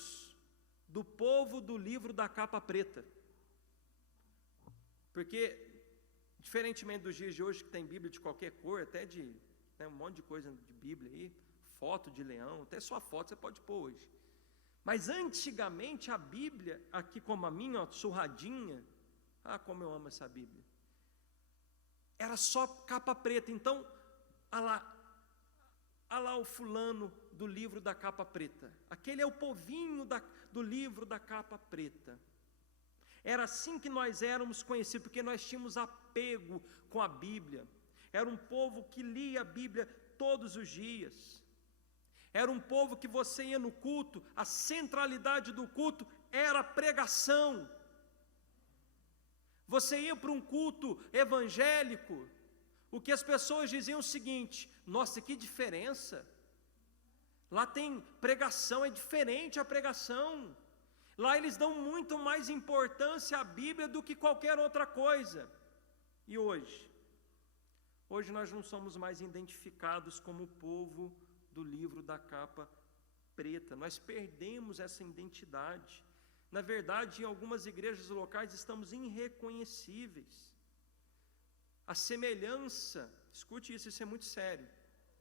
do povo do livro da capa preta. Porque, diferentemente dos dias de hoje, que tem Bíblia de qualquer cor, até de um monte de coisa de Bíblia aí, foto de leão, até sua foto você pode pôr hoje. Mas antigamente a Bíblia, aqui como a minha, ó, surradinha, como eu amo essa Bíblia, era só capa preta. Então, olha lá o fulano do livro da capa preta. Aquele é o povinho do livro da capa preta. Era assim que nós éramos conhecidos, porque nós tínhamos apego com a Bíblia. Era um povo que lia a Bíblia todos os dias. Era um povo que você ia no culto, a centralidade do culto era a pregação. Você ia para um culto evangélico, o que as pessoas diziam o seguinte: nossa, que diferença! Lá tem pregação, é diferente a pregação. Lá eles dão muito mais importância à Bíblia do que qualquer outra coisa. E hoje? Hoje nós não somos mais identificados como o povo do livro da capa preta. Nós perdemos essa identidade. Na verdade, em algumas igrejas locais estamos irreconhecíveis. A semelhança, escute isso é muito sério.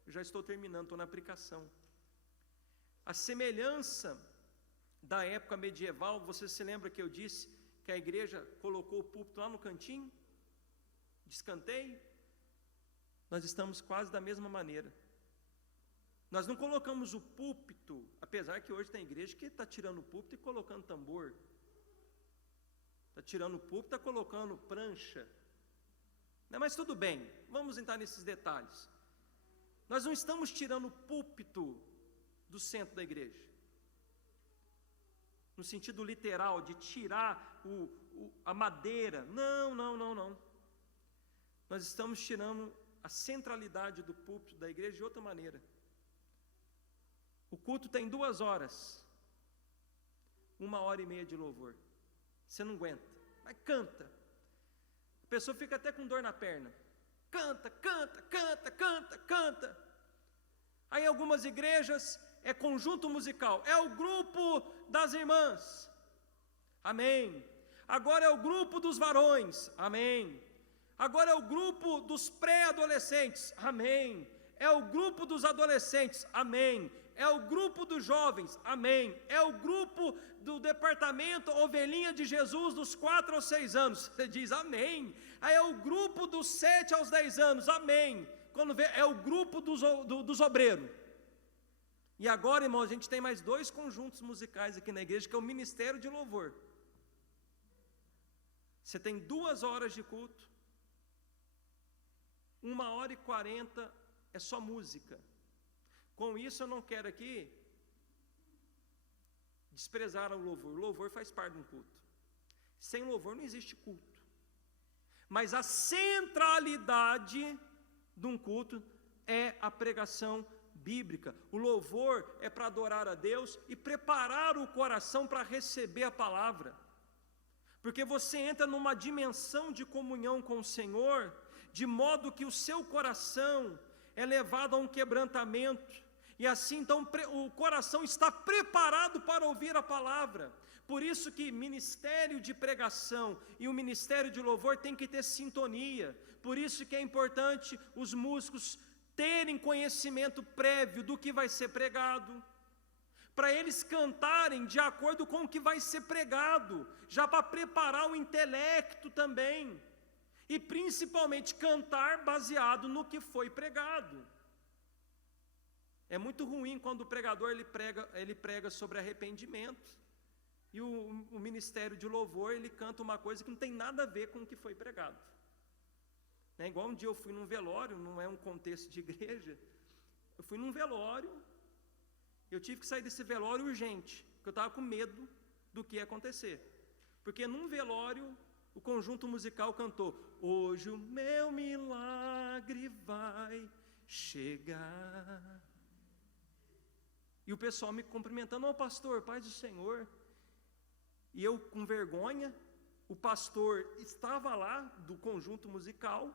Eu já estou terminando, estou na aplicação. A semelhança da época medieval, você se lembra que eu disse que a igreja colocou o púlpito lá no cantinho, de escanteio? Nós estamos quase da mesma maneira. Nós não colocamos o púlpito, apesar que hoje tem igreja que está tirando o púlpito e colocando tambor, está tirando o púlpito, está colocando prancha, não, mas tudo bem, vamos entrar nesses detalhes. Nós não estamos tirando o púlpito do centro da igreja, no sentido literal, de tirar a madeira, não. Nós estamos tirando a centralidade do púlpito da igreja de outra maneira. O culto tem 2 horas, 1h30 de louvor, você não aguenta, mas canta, a pessoa fica até com dor na perna, canta, aí algumas igrejas é conjunto musical, é o grupo das irmãs, amém, agora é o grupo dos varões, amém, agora é o grupo dos pré-adolescentes, amém, é o grupo dos adolescentes, amém, é o grupo dos jovens, amém, é o grupo do departamento Ovelhinha de Jesus dos 4 aos 6 anos, você diz amém, aí é o grupo dos 7 aos 10 anos, amém, quando vê, é o grupo dos obreiros. E agora, irmão, a gente tem mais 2 conjuntos musicais aqui na igreja, que é o Ministério de Louvor. Você tem 2 horas de culto, 1h40 é só música. Com isso eu não quero aqui desprezar o louvor. O louvor faz parte de um culto. Sem louvor não existe culto. Mas a centralidade de um culto é a pregação bíblica. O louvor é para adorar a Deus e preparar o coração para receber a palavra. Porque você entra numa dimensão de comunhão com o Senhor, de modo que o seu coração é levado a um quebrantamento, e assim então o coração está preparado para ouvir a palavra. Por isso que ministério de pregação e o ministério de louvor tem que ter sintonia. Por isso que é importante os músicos terem conhecimento prévio do que vai ser pregado, para eles cantarem de acordo com o que vai ser pregado, já para preparar o intelecto também, e principalmente cantar baseado no que foi pregado. É muito ruim quando o pregador ele prega sobre arrependimento, e o ministério de louvor ele canta uma coisa que não tem nada a ver com o que foi pregado. É igual um dia eu fui num velório, não é um contexto de igreja, eu fui num velório, eu tive que sair desse velório urgente, porque eu estava com medo do que ia acontecer, porque num velório o conjunto musical cantou: hoje o meu milagre vai chegar, e o pessoal me cumprimentando: ô pastor, paz do Senhor, e eu com vergonha. O pastor estava lá do conjunto musical,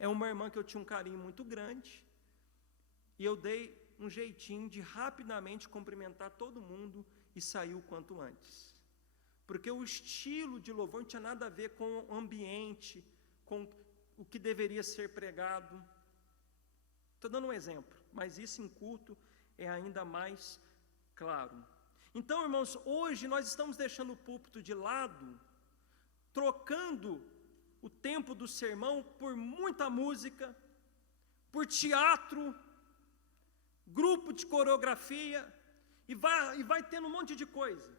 é uma irmã que eu tinha um carinho muito grande, e eu dei um jeitinho de rapidamente cumprimentar todo mundo e sair o quanto antes. Porque o estilo de louvor não tinha nada a ver com o ambiente, com o que deveria ser pregado. Estou dando um exemplo, mas isso em culto é ainda mais claro. Então, irmãos, hoje nós estamos deixando o púlpito de lado, trocando o tempo do sermão por muita música, por teatro, grupo de coreografia, e vai tendo um monte de coisa.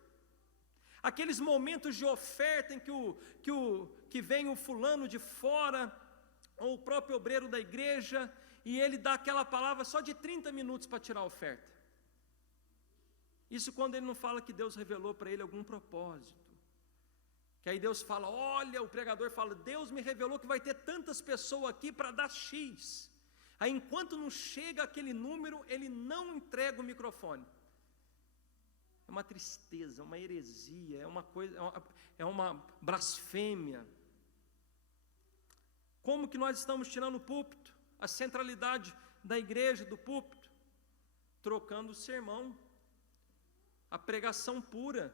Aqueles momentos de oferta em que vem o fulano de fora, ou o próprio obreiro da igreja, e ele dá aquela palavra só de 30 minutos para tirar a oferta. Isso quando ele não fala que Deus revelou para ele algum propósito. Que aí Deus fala, olha, o pregador fala, Deus me revelou que vai ter tantas pessoas aqui para dar X. Aí enquanto não chega aquele número, ele não entrega o microfone. É uma tristeza, uma heresia, é uma coisa, é uma blasfêmia. Como que nós estamos tirando o púlpito, a centralidade da igreja, do púlpito? Trocando o sermão, a pregação pura.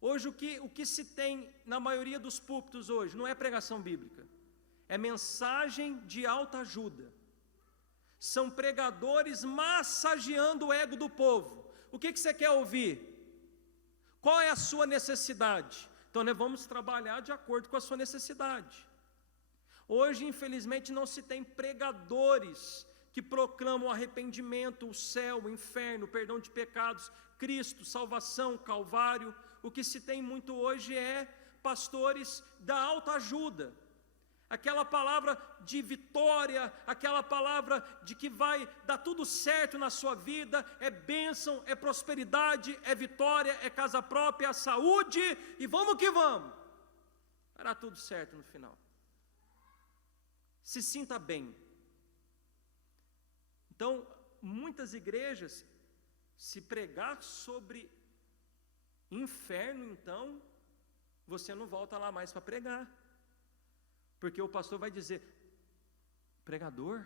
Hoje o que se tem na maioria dos púlpitos hoje não é pregação bíblica, é mensagem de autoajuda. São pregadores massageando o ego do povo. O que você quer ouvir? Qual é a sua necessidade? Então nós vamos trabalhar de acordo com a sua necessidade. Hoje, infelizmente, não se tem pregadores que proclamam arrependimento, o céu, o inferno, o perdão de pecados, Cristo, salvação, Calvário. O que se tem muito hoje é pastores da autoajuda. Aquela palavra de vitória, aquela palavra de que vai dar tudo certo na sua vida, é bênção, é prosperidade, é vitória, é casa própria, é saúde, e vamos que vamos. Vai dar tudo certo no final. Se sinta bem. Então, muitas igrejas, se pregar sobre inferno, então, você não volta lá mais para pregar. Porque o pastor vai dizer, pregador,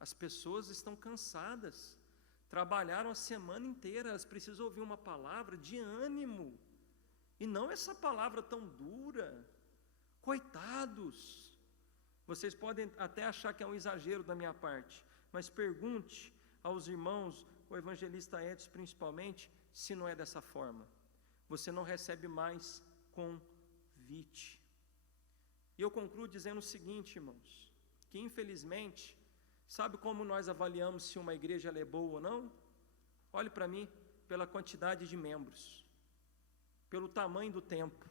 as pessoas estão cansadas, trabalharam a semana inteira, elas precisam ouvir uma palavra de ânimo, e não essa palavra tão dura. Coitados. Vocês podem até achar que é um exagero da minha parte, mas pergunte aos irmãos, o evangelista Edson principalmente, se não é dessa forma. Você não recebe mais convite. E eu concluo dizendo o seguinte, irmãos, que infelizmente, sabe como nós avaliamos se uma igreja é boa ou não? Olhe para mim, pela quantidade de membros, pelo tamanho do templo.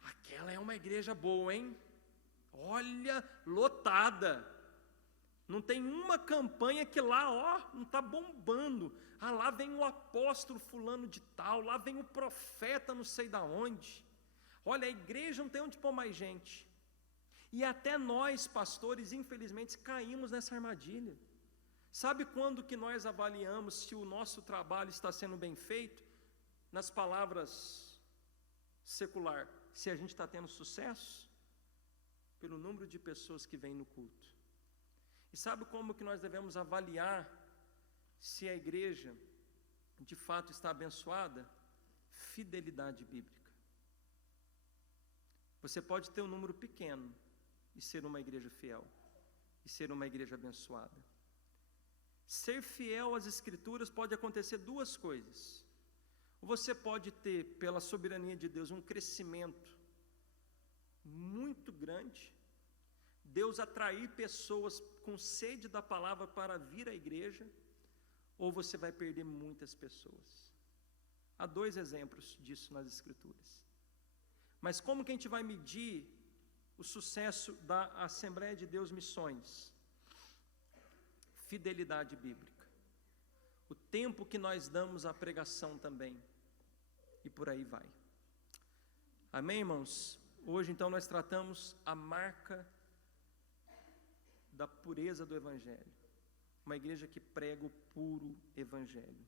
Aquela é uma igreja boa, hein? Olha, lotada. Não tem uma campanha que lá, ó, não está bombando. Ah, lá vem o apóstolo fulano de tal, lá vem o profeta não sei da onde. Olha, a igreja não tem onde pôr mais gente. E até nós, pastores, infelizmente, caímos nessa armadilha. Sabe quando que nós avaliamos se o nosso trabalho está sendo bem feito? Nas palavras secular, se a gente está tendo sucesso? Pelo número de pessoas que vêm no culto. E sabe como que nós devemos avaliar se a igreja de fato está abençoada? Fidelidade bíblica. Você pode ter um número pequeno e ser uma igreja fiel, e ser uma igreja abençoada. Ser fiel às Escrituras pode acontecer duas coisas. Você pode ter, pela soberania de Deus, um crescimento muito grande, Deus atrair pessoas com sede da palavra para vir à igreja, ou você vai perder muitas pessoas. Há dois exemplos disso nas Escrituras. Mas como que a gente vai medir o sucesso da Assembleia de Deus Missões? Fidelidade bíblica. O tempo que nós damos à pregação também. E por aí vai. Amém, irmãos? Hoje, então, nós tratamos a marca da pureza do Evangelho. Uma igreja que prega o puro Evangelho.